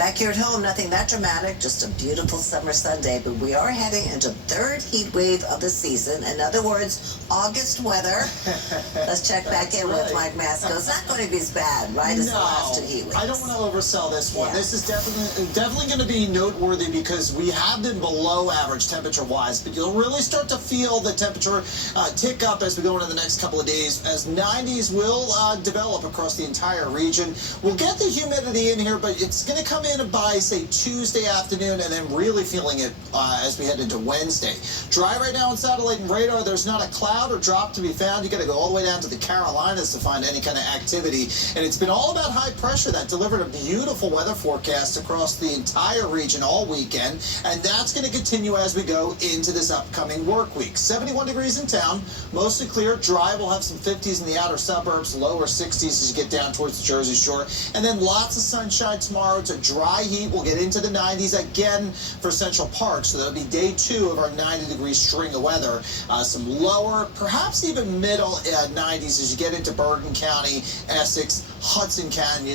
Back here at home, nothing that dramatic, just a beautiful summer Sunday, but we are heading into third heat wave of the season. In other words, August weather. Let's check back in with Mike Masco. It's not going to be as bad, right, as the last two heat waves. I don't want to oversell this one. Yeah. This is definitely going to be noteworthy because we have been below average temperature-wise, but you'll really start to feel the temperature tick up as we go into the next couple of days, as 90s will develop across the entire region. We'll get the humidity in here, but it's going to come in by, say, Tuesday afternoon, and then really feeling it as we head into Wednesday. Dry right now on satellite and radar. There's not a cloud or drop to be found. You got to go all the way down to the Carolinas to find any kind of activity, and it's been all about high pressure that delivered a beautiful weather forecast across the entire region all weekend, and that's going to continue as we go into this upcoming work week. 71 degrees in town, mostly clear, dry. We'll have some 50s in the outer suburbs, lower 60s as you get down towards the Jersey Shore, and then lots of sunshine tomorrow. It's a dry heat. We'll get into the 90s again for Central Park, so that'll be day 2 of our 90-degree string of weather. Some lower, perhaps even middle 90s as you get into Bergen County, Essex, Hudson County,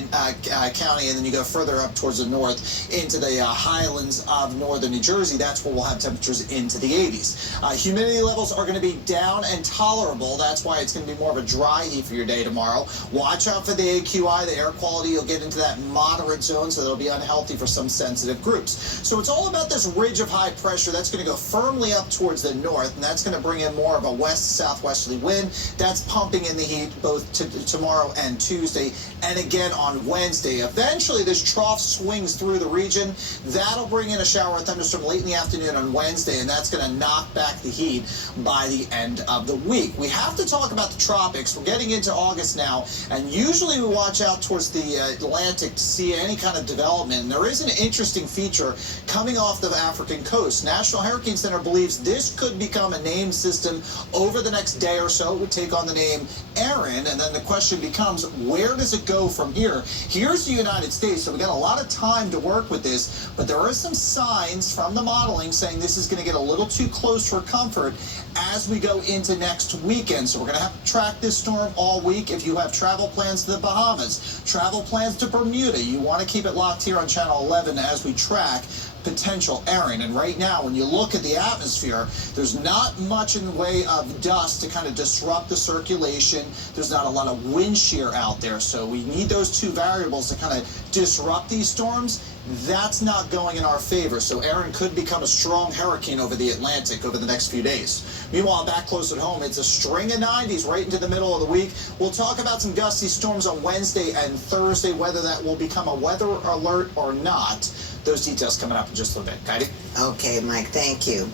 and then you go further up towards the north into the highlands of northern New Jersey. That's where we'll have temperatures into the 80s. Humidity levels are going to be down and tolerable. That's why it's going to be more of a dry heat for your day tomorrow. Watch out for the AQI, the air quality. You'll get into that moderate zone, so that'll be unhealthy for some sensitive groups. So it's all about this ridge of high pressure that's going to go firmly up towards the north, and that's going to bring in more of a west-southwesterly wind. That's pumping in the heat both tomorrow and Tuesday, and again on Wednesday. Eventually, this trough swings through the region. That'll bring in a shower or thunderstorm late in the afternoon on Wednesday, and that's going to knock back the heat by the end of the week. We have to talk about the tropics. We're getting into August now, and usually we watch out towards the Atlantic to see any kind of development. And there is an interesting feature coming off the African coast. National Hurricane Center believes this could become a named system over the next day or so. It would take on the name Aaron, and then the question becomes, where does it go from here? Here's the United States, so we got a lot of time to work with this, but there are some signs from the modeling saying this is going to get a little too close for comfort as we go into next weekend. So we're going to have to track this storm all week. If you have travel plans to the Bahamas, travel plans to Bermuda, you want to keep it locked here on Channel 11 as we track potential Aaron. And right now, when you look at the atmosphere, there's not much in the way of dust to kind of disrupt the circulation. There's not a lot of wind shear out there, so we need those two variables to kind of disrupt these storms. That's not going in our favor, so Aaron could become a strong hurricane over the Atlantic over the next few days. Meanwhile, back close at home, it's a string of 90s right into the middle of the week. We'll talk about some gusty storms on Wednesday and Thursday, whether that will become a weather alert or not. Those details coming up in just a little bit. Heidi? Okay, Mike, thank you.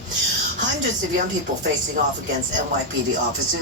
Hundreds of young people facing off against NYPD officers.